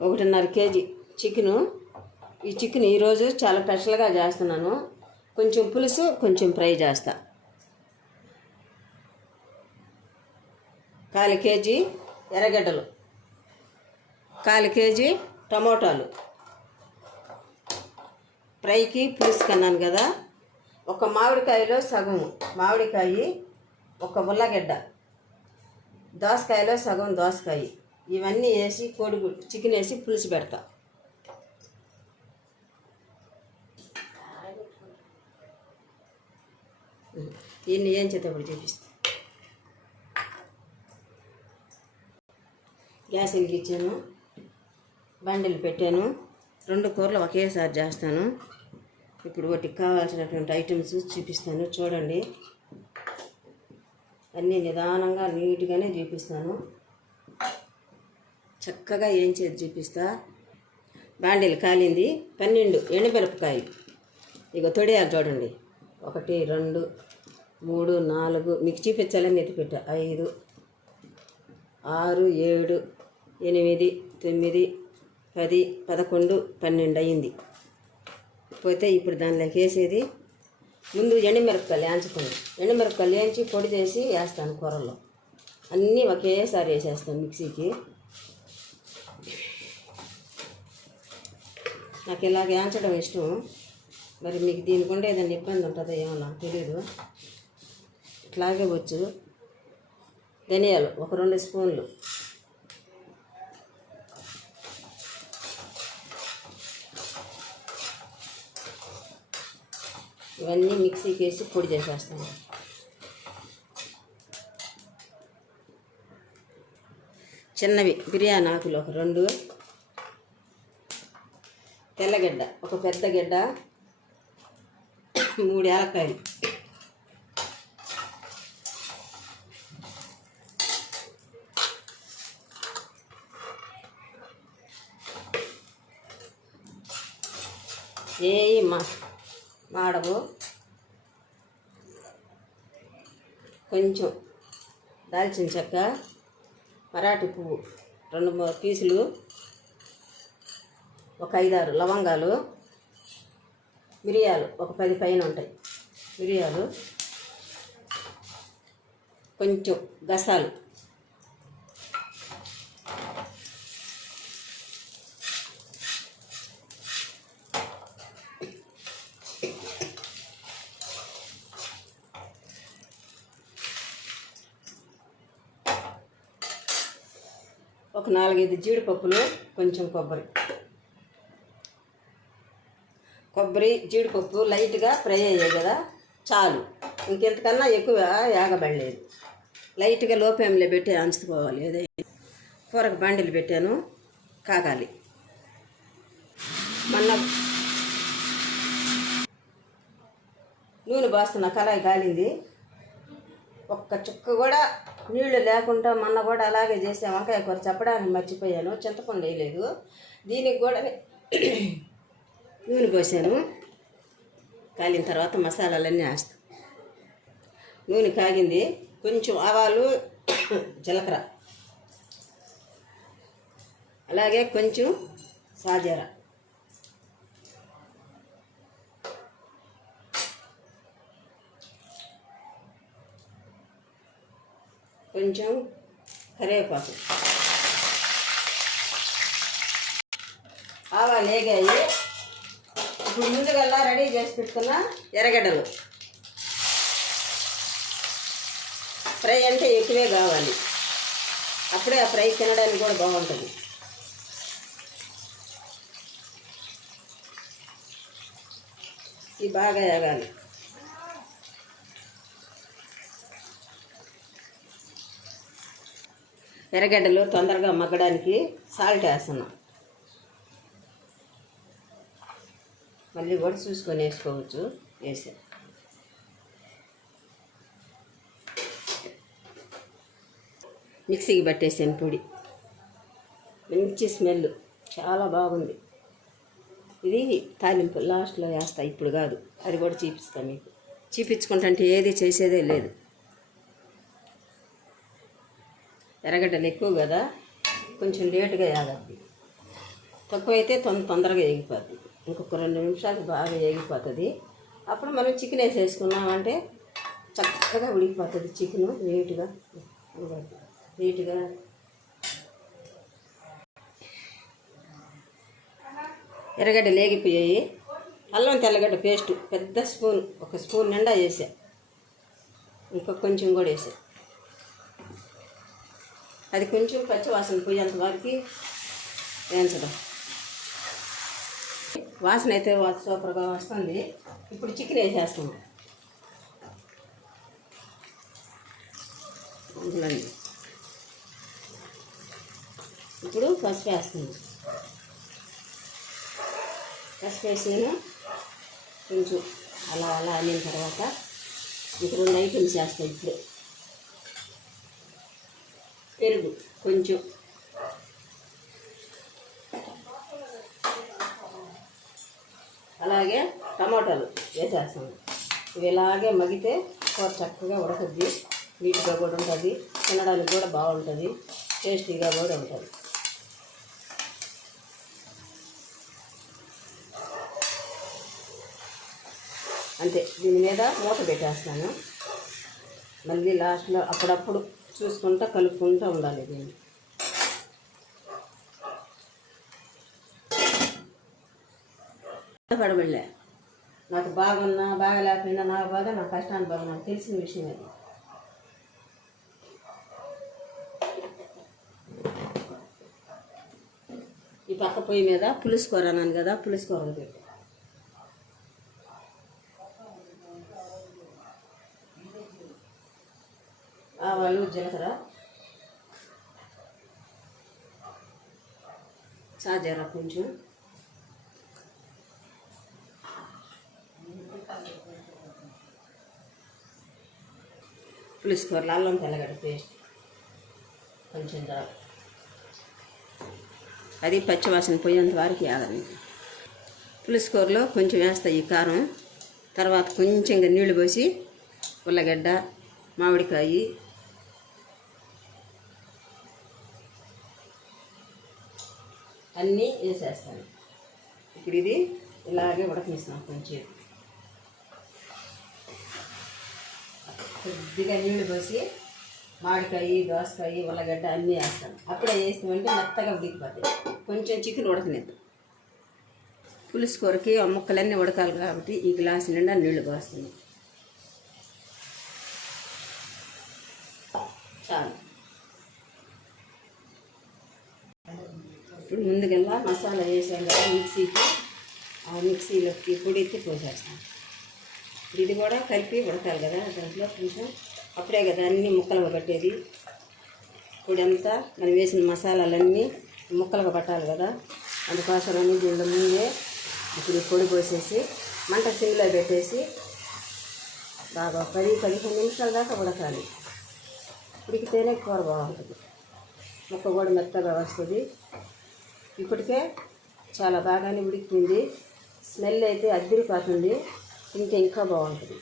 1.5 KG chicken. ఈ chicken ఈరోజు చాలా స్పెషల్గా చేస్తున్నాను. కొంచెం పులుసు, కొంచెం ఫ్రై చేస్తా. 1/4 కేజీ ఎర్రగడ్డలు, 1/4 కేజీ టమోటాలు, ఫ్రైకి పులుసు కన్నాను కదా. ఒక మామిడికాయలో సగం మామిడికాయ, ఒక ఉల్లగడ్డ, దోసకాయలో సగం దోసకాయ, ఇవన్నీ వేసి కోడిగుడ్డు చికెన్ వేసి పులుసు పెడతా. ఇన్ని ఏం చేతప్పుడు చూపిస్తా. గ్యాస్ వెలిగించాను, బండిలు పెట్టాను. 2 కూరలు ఒకేసారి చేస్తాను. ఇప్పుడు వాటికి కావాల్సినటువంటి ఐటమ్స్ చూపిస్తాను, చూడండి. అన్నీ నిదానంగా నీట్గానే చూపిస్తాను. చక్కగా ఏం చేసి చూపిస్తా. బాండీలు కాలింది. 12 ఎండుమిరపకాయలు. ఇక తొడియాలు చూడండి. 1 2 3 4 మీకు చూపించాలని ఎత్తిపెట్టా. 5 6 7 8 9 10 11 12 అయింది. పోతే ఇప్పుడు దానిలోకి వేసేది. ముందు ఎండుమిరపకాయలు వేయించుకోండి. ఎండుమిరపకాయలు వేయించి పొడి చేసి వేస్తాను కూరల్లో. అన్నీ ఒకేసారి వేసేస్తాను మిక్సీకి. నాకు ఇలాగ వేయించడం ఇష్టం. మరి మీకు దీనికి ఉండే ఏదైనా ఇబ్బంది ఉంటుందో ఏమో నాకు తెలియదు. ఇట్లాగే వచ్చు. ధనియాలు 1 2 స్పూన్లు, ఇవన్నీ మిక్సీకి వేసి పొడి చేసేస్తాను. చిన్నవి బిర్యానీ ఆకులు 1 2, తెల్లగడ్డ 1 పెద్ద గడ్డ, 3 యాలక్కాయలు, ఏయి మాడవు. కొంచెం దాల్చిన చెక్క, మరాఠీ పువ్వు 2 3 పీసులు, ఒక 5 6 లవంగాలు, మిరియాలు ఒక 10 పైన ఉంటాయి మిరియాలు, కొంచెం గసాలు, ఒక 4 5 జీడిపప్పులు, కొంచెం కొబ్బరి జీడిపప్పు లైట్గా ఫ్రై అయ్యాయి కదా, చాలు. ఇంకెంతకన్నా ఎక్కువ యాగబడలేదు. లైట్గా లో ఫ్లేమ్లో పెట్టి అంచుకోవాలి. ఏదైనా కూరకు బండిలు పెట్టాను, కాగాలి. మొన్న నూనె పోస్తున్న కళాయి కాలింది. ఒక్క చుక్క కూడా నీళ్లు లేకుండా మొన్న కూడా అలాగే చేసే వంకాయ కూర చెప్పడానికి మర్చిపోయాను. చింతపండు వేయలేదు. దీనికి కూడా నూనె పోసాను. కాలిన తర్వాత మసాలాలన్నీ వేస్తాను. నూనె కాగింది. కొంచెం ఆవాలు, జీలకర్ర, అలాగే కొంచెం సాజీరా, కొంచెం కరివేపాకు. ఆవాలు వేగాయి. ఇప్పుడు ముందుగా రెడీ చేసి పెట్టుకున్న ఎర్రగడ్డలు. ఫ్రై అంటే ఎక్కువే కావాలి, అప్పుడే ఆ ఫ్రై తినడానికి కూడా బాగుంటుంది. ఇది బాగా వేగాలి. ఎర్రగడ్డలు తొందరగా మగ్గడానికి సాల్ట్ వేస్తున్నాం. మళ్ళీ కూడా చూసుకొని వేసుకోవచ్చు. వేసా. మిక్సీకి పట్టేసాను పొడి. మంచి స్మెల్, చాలా బాగుంది. ఇది తాలింపు లాస్ట్లో వేస్తా, ఇప్పుడు కాదు. అది కూడా చూపిస్తాను మీకు. చూపించుకుంటే ఏది చేసేదే లేదు. ఎర్రగడ్డలు ఎక్కువ కదా, కొంచెం లేటుగా వేయాలి. తక్కువ అయితే తొందరగా వేగిపోద్ది. ఇంకొక 2 నిమిషాలు బాగా వేగిపోతుంది. అప్పుడు మనం చికెన్ వేసేసుకున్నామంటే చక్కగా ఉడికిపోతుంది. చికెను నీట్గా ఎర్రగడ్డ లేగిపోయాయి. అల్లం తెల్లగడ్డ పేస్టు పెద్ద స్పూన్, 1 స్పూన్ నిండా వేసా. ఇంకా కొంచెం కూడా వేసా. అది కొంచెం పచ్చి వాసన పోయేంత వరకు వేయించడం. వాసన అయితే సూపర్గా వస్తుంది. ఇప్పుడు చికెన్ వేసేస్తాము. ఇప్పుడు పసుపు వేస్తుంది. పసుపు వేసిన కొంచెం అలా అనిన తర్వాత ఇంక 2 ఐటమ్స్ వేస్తాయి. ఇప్పుడు పెరుగు కొంచెం, అలాగే టమాటాలు వేసేస్తాము. ఇవి ఇలాగే మగ్గితే కూర చక్కగా ఉడకద్ది, నీట్గా కూడా ఉంటుంది, తినడానికి కూడా బాగుంటుంది, టేస్టీగా కూడా ఉంటుంది. అంతే, దీని మీద మూత పెట్టేస్తాను. మళ్ళీ లాస్ట్లో అప్పుడప్పుడు చూసుకుంటూ కలుపుకుంటూ ఉండాలి. దీన్ని పడబడలే, నాకు బాగున్నా బాగా లేకపోయినా నాకు బాగా నా కష్టాన్ని బాగా నాకు తెలిసిన విషయం అది. ఈ పక్క పొయ్యి మీద పులుసు కూర అన్నాను కదా, పులుసు కూర పెట్టి ఆవాలు జీలకర్ర సాజీర కొంచెం, పులుసు కూరలో అల్లం తెల్లగడ్డ పేస్ట్ కొంచెం చాలు. అది పచ్చివాసన పోయేంత వరకు వేయాలి. పులుసు కూరలో కొంచెం వేస్తాయి ఈ కారం. తర్వాత కొంచెంగా నీళ్లు పోసి ఉల్లగడ్డ, మామిడికాయ, అన్నీ వేసేస్తాను. ఇప్పుడు ఇది ఇలాగే ఉడకనిస్తాను. కొంచెం కొద్దిగా నీళ్లు పోసి మామిడికాయ, దోసకాయ, ఉల్లగడ్డ అన్నీ వేస్తాను. అప్పుడే వేస్తామంటే మెత్తగా ఉడికిపోతాయి. కొంచెం చికెన్ ఉడకనిద్దాం. పులుసు కూరకి ఆ ముక్కలన్నీ ఉడకాలి కాబట్టి ఈ గ్లాసు నిండా నీళ్లు పోస్తుంది. చాలు. ఇప్పుడు ముందుగల్లా మసాలా వేసాం కదా మిక్సీకి, ఆ మిక్సీలోకి పొడి ఎత్తి పోసేస్తాం. ఇది కూడా కలిపి ఉడకాలి కదా దాంట్లో కొంచెం, అప్పుడే కదా అన్నీ ముక్కలుగా పట్టేది. పొడి అంతా మనం వేసిన మసాలాలన్నీ ముక్కలుగా పట్టాలి కదా, అందుకోసం అన్నీ దీనిలో ముందే ఇప్పుడు పొడి పోసేసి మంట సిమ్లో పెట్టేసి బాగా 10-15 నిమిషాల దాకా ఉడకాలి. ఉడికితేనే కూర బాగుంటుంది, ముక్క కూడా మెత్తగా వస్తుంది. ఇప్పటికే చాలా బాగానే ఉడికింది. స్మెల్ అయితే అద్దరిపోతుంది, తింటే ఇంకా బాగుంటుంది.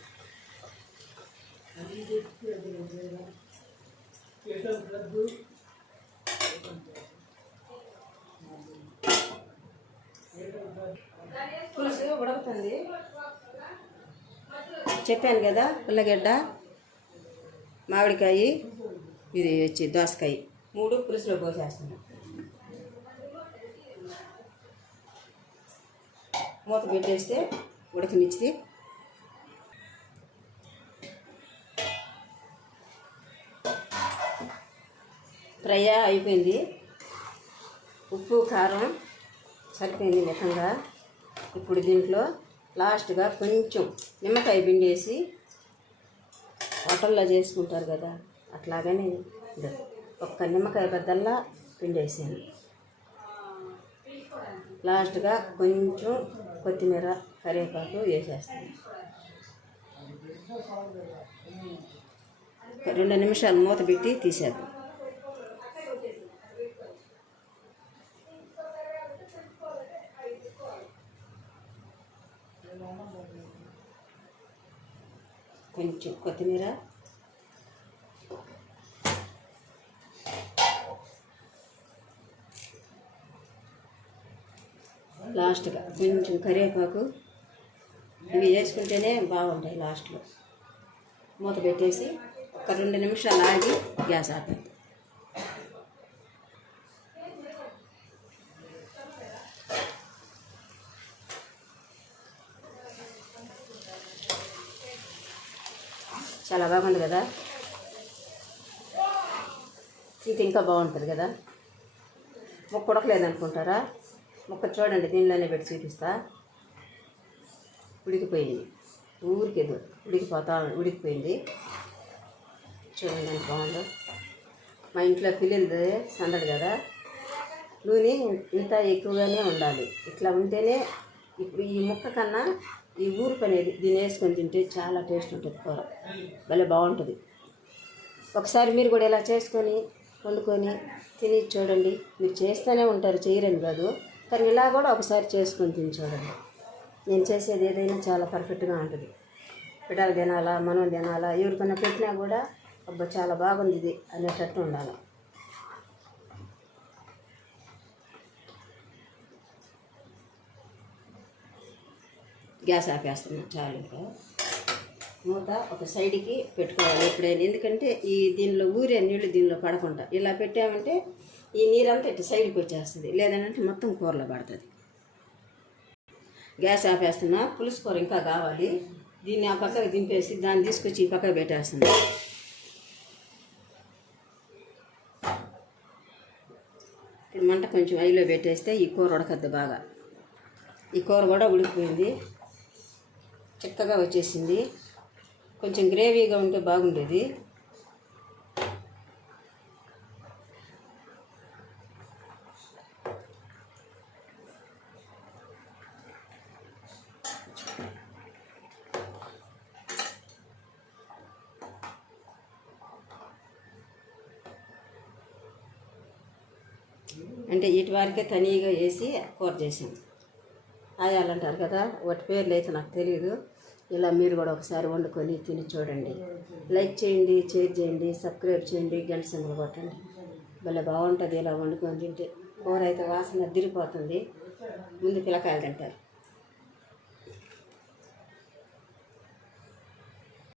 పులుసు ఉడుకుతుంది. చెప్పాను కదా, ఉల్లగడ్డ, మామిడికాయ, ఇది వచ్చి దోసకాయ 3 పులుసులో పోసేస్తున్నాను. మూత పెట్టేస్తే ఉడకనిచ్చి ఫ్రై అయిపోయింది. ఉప్పు కారం సరిపోయింది మితంగా. ఇప్పుడు దీంట్లో లాస్ట్గా కొంచెం నిమ్మకాయ పిండేసి, హోటల్లో చేసుకుంటారు కదా అట్లాగనే ఒక్క నిమ్మకాయ బద్దల్లా పిండేసాను. లాస్ట్గా కొంచెం కొత్తిమీర, కరివేపాకు వేసేస్తాను. 2 నిమిషాలు మూత పెట్టి తీసేద్దాం. కొంచెం కొత్తిమీర, లాస్ట్గా కొంచెం కరివేపాకు ఇవి వేసుకుంటేనే బాగుంటాయి. లాస్ట్లో మూత పెట్టేసి ఒక 2 నిమిషాలు ఆగి గ్యాస్ ఆపేద్దాం. చాలా బాగుంది కదా, ఇది ఇంకా బాగుంటుంది కదా. ముక్క ఉడకలేదు అనుకుంటారా? ముక్క చూడండి, దీనిలోనే పెట్టి చూపిస్తా. ఉడికిపోయింది, ఊరికేదో ఉడికిపోయింది. చూడండి ఎంత బాగుందో. మా ఇంట్లో పిల్లలది సందడి కదా, నూనె ఇంత ఎక్కువగానే ఉండాలి. ఇట్లా ఉంటేనే ఇప్పుడు ఈ ముక్క కన్నా ఈ ఊరు అనేది దీన్ని వేసుకొని తింటే చాలా టేస్ట్ ఉంటుంది. కూర భలే బాగుంటుంది. ఒకసారి మీరు కూడా ఇలా చేసుకొని వండుకొని తిని చూడండి. మీరు చేస్తూనే ఉంటారు, చేయరని కాదు, కానీ ఇలా కూడా ఒకసారి చేసుకొని తిని చూడండి. నేను చేసేది ఏదైనా చాలా పర్ఫెక్ట్గా ఉంటుంది. పిల్లలు తినాలా, మనం తినాలా, ఎవరికన్నా పెట్టినా కూడా అబ్బా చాలా బాగుంది ఇది అనేటట్టు ఉండాలి. గ్యాస్ ఆపేస్తున్నా చాలు. ఇంకా మూత ఒక సైడ్కి పెట్టుకోవాలి ఎప్పుడైనా, ఎందుకంటే ఈ దీనిలో ఊరే నీళ్ళు దీనిలో పడకుండా ఇలా పెట్టామంటే ఈ నీరంతా ఇటు సైడ్కి వచ్చేస్తుంది, లేదంటే మొత్తం కూరలో పడుతుంది. గ్యాస్ ఆపేస్తున్నా. పులుసు కూర ఇంకా కావాలి. దీన్ని ఆ పక్కకి దింపేసి దాన్ని తీసుకొచ్చి ఈ పక్కకు పెట్టేస్తున్నా. ఇప్పుడు మంట కొంచెం ఐలో పెట్టేస్తే ఈ కూర ఉడకద్దు బాగా. ఈ కూర కూడా ఉడికిపోయింది, చిక్కగా వచ్చేసింది. కొంచెం గ్రేవీగా ఉంటే బాగుండేది. అంటే ఇటు వారికే తనీగా వేసి కూర చేసాం. ఆయాలంటారు కదా, వాటి పేర్లు అయితే నాకు తెలియదు. ఇలా మీరు కూడా ఒకసారి వండుకొని తిని చూడండి. లైక్ చేయండి, షేర్ చేయండి, సబ్స్క్రైబ్ చేయండి, గంట సింబల్ కొట్టండి. భలే బాగుంటుంది ఇలా వండుకొని తింటే. కూర అయితే వాసన అదిరిపోతుంది. ముందు పిల్లకాయలు తింటారు.